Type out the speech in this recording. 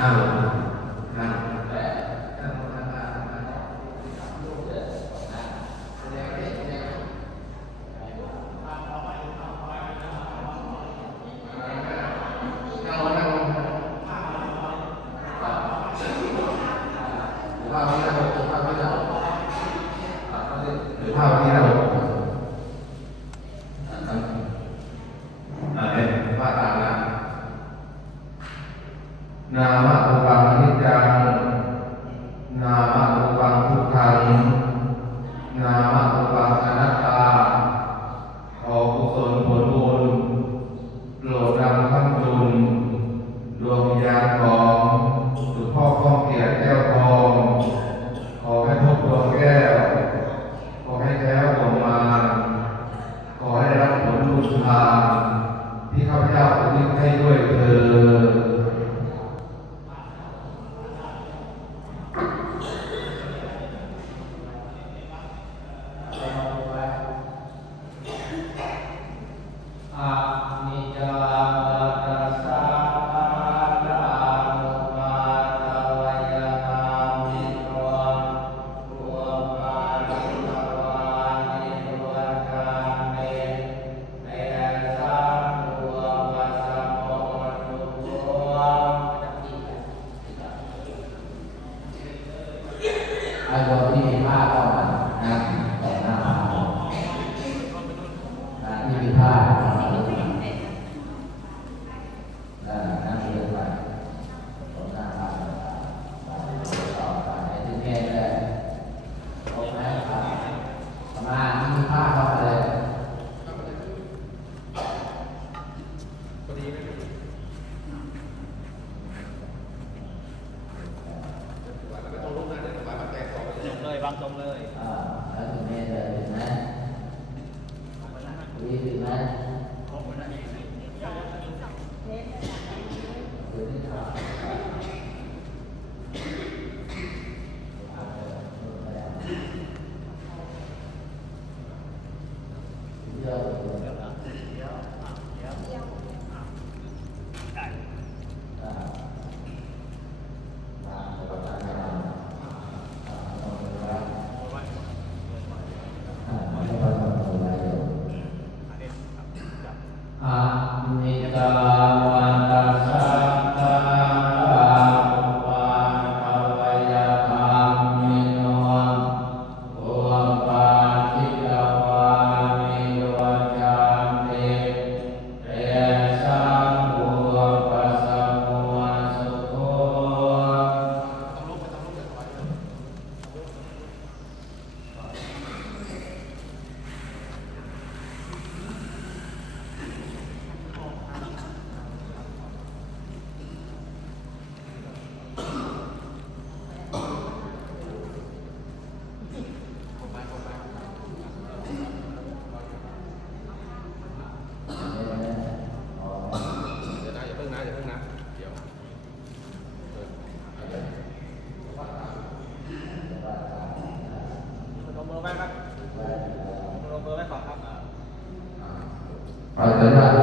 นั่งนั่งภาพนี้เราว่าตามนะนามะรูปังอนิจจังนามะรูปังทุกขังนามะรูปังอนัตตาขอกุศลผลบุญโปรดนำทั้งจุนดวงวิญญาณของหลวงพ่อข้องเกียรติแก้วทองขอให้พบดวงแก้วขอให้แก้วดวงมารขอให้ได้รับผลบุญทานที่ข้าพเจ้าอุทิศให้ด้วยเถิดอารมณ์ที่มีผ้าเข้ามานะแต่หน้าผ้าที่มีผ้าเข้ามานั่งเดินไปตรงหน้าผ้าต่อไปถึงแค่เลยตรงนั้นประมาณมีผ้าเข้ามาเลยวางตรงเลยแล้วถึงแม่เลยถึงนะดีถึงนะเยอะนิจจาวันตัสสะภะคะวะภะวะยะธรรมิโนโอปาทิตวานิโยจันติเตสังโฆปัสสะโมสุโขลงเบอร์ไว้ครับลงเบอร์ไว้ก่อนครับ ปัจจัย